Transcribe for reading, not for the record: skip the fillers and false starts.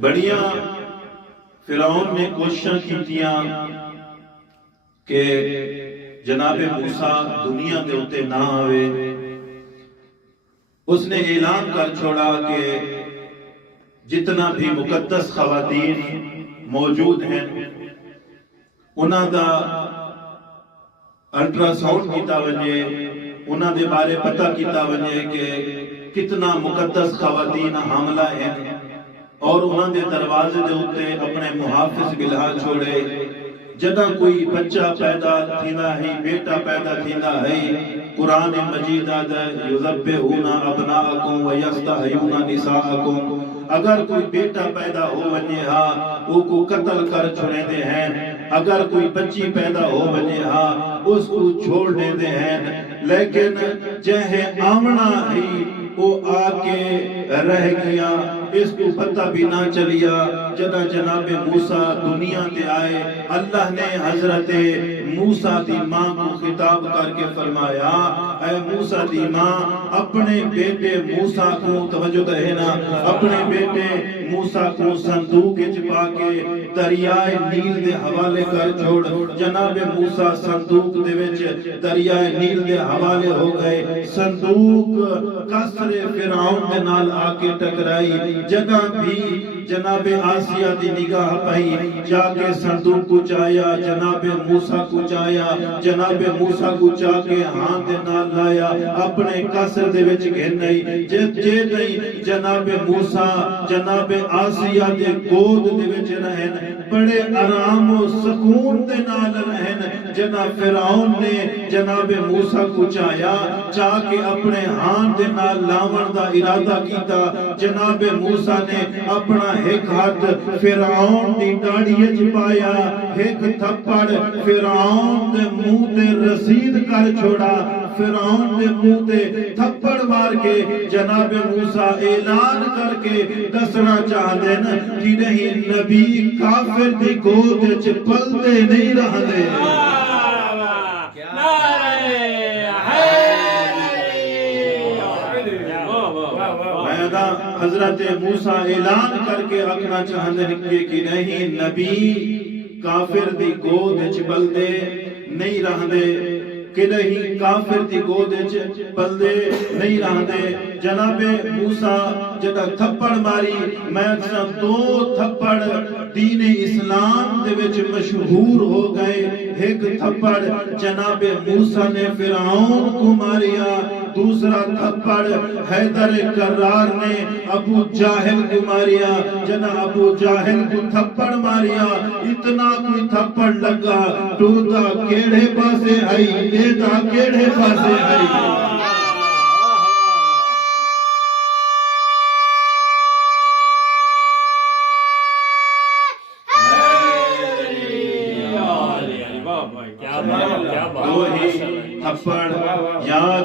بڑیاں فرعون نے کوششاں کیتیاں کہ جناب موسیٰ دنیا دے اتے نہ آوے. اس نے اعلان کر چھوڑا کہ جتنا بھی مقدس خواتین موجود ہیں انہاں دا الٹرا ساؤنڈ کیتا ونجے، انہاں دے بارے پتہ کیتا ونجے کہ کتنا مقدس خواتین حاملہ ہیں، اور انہاں دے دروازے دے اتے اپنے محافظ بلہا چھوڑے. جدہ کوئی بچہ پیدا تھیندا ہے، بیٹا پیدا تھیندا ہے، قرآن مجید آدھا یذبحون ابناءکم ویستحیون نساءکم. اگر کوئی بیٹا پیدا ہو ونجے ہاں وہ کو قتل کر چھوڑے دے ہیں، اگر کوئی بچی پیدا ہو ونجے ہاں اس کو چھوڑ دے دے ہیں. لیکن جہے آمنا ہی وہ آ کے رہ گیا، اس کو پتہ بھی نہ چلیا. جدہ جناب موسیٰ دنیا تے آئے، اللہ نے حضرت موسیٰ دی ماں کو خطاب کر کے فرمایا، اے موسیٰ دی ماں اپنے بیٹے موسیٰ کو توجہ دہنا، اپنے بیٹے موسیٰ کو صندوق چپا کے دریائے نیل دے حوالے کر چھوڑ. جناب موسیٰ صندوق دے وچ دریائے نیل دے حوالے ہو گئے. صندوق قصر فرعون دے نال آ کے ٹکرائی. جگہ بھی جناب آسیہ دی نگاہ پئی، جا کے صندوق کو چایا، جناب موسیٰ کو چایا، جناب موسیٰ کو چاہ کے ہاں دے نال لایا، اپنے قصر دے وچ گھنئی. جے نہیں جناب موسیٰ جناب آسیہ دے گود دے وچ رہن، بڑے آرام و سکون دے نال رہن. جناب فرعون نے جناب موسیٰ کو چایا، چاہ کے اپنے ہاں دے نال لاون دا ارادہ کیتا. جناب موسیٰ نے اپنا ایک ہاتھ فرعون دی داڑھی وچ پایا، ایک تھپڑ فرعون دے منہ تے رسید کر چھوڑا. فرعون دے منہ تے تھپڑ مار کے جناب موسیٰ اعلان کر کے دسنا چاہتے ہیں کہ نہیں نبی کافر دی گود وچ پلدے نہیں رہندے. حضرت موسیٰ اعلان کر کے آکھنا چاہتے ہیں کہ نہیں نبی کافر دی گود وچ پلدے نہیں رہندے، کہ نہیں کافر دی گود وچ پلدے نہیں رہندے. جناب موسیٰ جدہ تھپڑ ماری، میں اکثر دو تھپڑ دین اسلام دے وچ مشہور ہو گئے. ایک تھپڑ جناب موسیٰ نے فرعون کو ماریا، دوسرا تھپڑ حیدر کرار نے ابو جاہل کو ماریا. جناب ابو جاہل کو تھپڑ ماریا، اتنا کوئی تھپڑ لگا ٹوٹا کیڑے پاسے آئی، دیتا کیڑے پاسے آئی. تھپڑ یاد